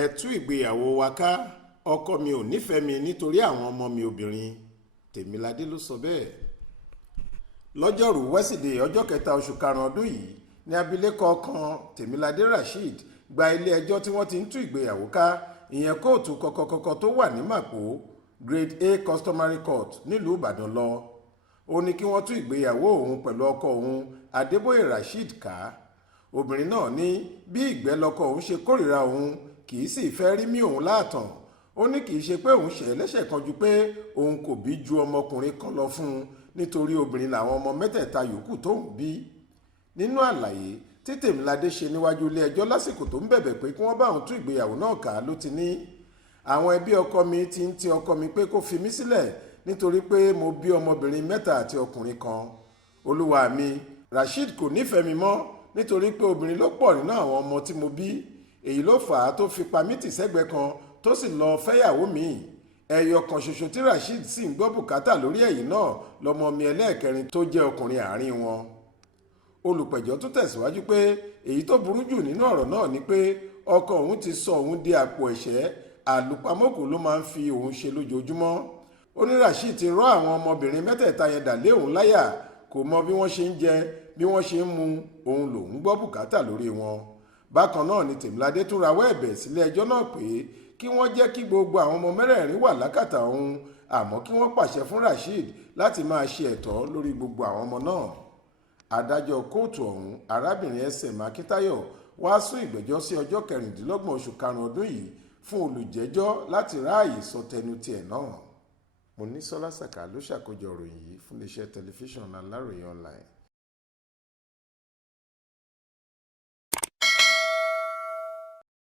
ẹ tú ìgbéyàwó wa ká, ọkọ mi ò nífẹ̀ẹ́ mi nítorí àwọn ọmọ mi obìnrin. Tèmiládé ló sọ bẹ́ẹ̀. Lọ́jọ́rú wẹ́sídẹ̀ẹ́ ọjọ́ 3 oṣù karùn-ún ọdún yìí ní abilékọ kan Tèmiládé Rasheed gba ilé ẹjọ́ tí wọ́n ti ń tú ìgbéyàwó ká, ìyẹn kóòtù kọ̀kọ̀kọ̀kọ̀ tó wà ní Màpó Grade A Customary Court nílùú Ìbàdàn lọ. Ó ní kí wọ́n tú ìgbéyàwó òun pẹ̀lú ọkọ òun Adébóyè Rasheed ká. Obìnrin náà ní bí ìgbẹ́ lọkọ òun ṣe kórìíra òun kì í sì fẹ́ rí mí òun láàtàn. Ó ní kì í ṣe pé òun ṣẹ̀ lẹ́ṣẹ̀ kan ju pé òun kò bí ju ọmọkùnrin kan lọ fún un nítorí obìnrin làwọn ọmọ mẹ́tẹ̀ẹ̀ta yòókù tóun bí. Nínú àlàyé tí Tèmiládé ṣe níwájú ilé ẹjọ́ lásìkò tó ń bẹ̀bẹ̀ pé kí wọ́n bá òun tú ìgbéyàwó náà ká ló ti ní àwọn ẹbí ọkọ mi ti ń ti ọkọ mi pé kó fi mí sílẹ̀ nítorí pé mo bí ọmọbìnrin mẹ́ta àti ọkùnrin kan. Olúwa mi Rasheed kò nífẹ̀ẹ́ mi mọ́ nítorí pé obìnrin ló pọ̀ nínú àwọn ọmọ tí mo bí. Èyí ló fà á tó fi pa mí tì sẹ́gbẹ̀ẹ́ kan tó sì lọ fẹ́yàwó mi. Ẹyọ kan ṣoṣo tí Rasheed sì ń gbọ́ bùkátà lórí èyí náà lọmọ mi ẹlẹ́ẹ̀kẹrin tó jẹ́ ọkùnrin àárín wọn. Olùpẹ̀jọ́ tún tẹ̀síwájú pé èyí tó burú jù nínú ọ̀rọ̀ náà ni pé ọkọ òun ti sọ òun di àpò ẹ̀ṣẹ́, àlùpàmọ́kù ló máa ń fi òun ṣe lójoojúmọ́. Ó ní Rasheed ti rọ́ àwọn ọmọbìnrin mẹ́tẹ̀ẹ̀ta yẹn dà lé òun láyà, kò mọ bí wọ́n ṣe ń jẹ bí wọ́n ṣe ń mu, òun lòun gbọ́ bùkátà lórí wọn. Bákan náà ni Tèmiládé tún rawọ́ ẹ̀bẹ̀ sílé ẹjọ́ náà pé kí wọ́n jẹ́ kí gbogbo àwọn ọmọ mẹ́rẹ̀ẹ̀rin wà lákàtà òun, àmọ́ kí wọ́n pàṣẹ fún Rasheed láti máa ṣe ẹ̀tọ́ lórí gbogbo àwọn ọmọ náà. Adájọ́ kóòtù ọ̀hún arábìnrin SM Akíntayọ̀ wá sún ìgbẹ́jọ́ sí ọjọ́ 26 oṣù karùn-ún ọdún yìí fún olùjẹ́jọ́ láti ráàyè sọ tẹnu tiẹ̀ náà. Monísọ́lá Sàká ló ṣàkójọ ìròyìn yìí fún iléeṣẹ́ tẹlifíṣàn Aláròyé online.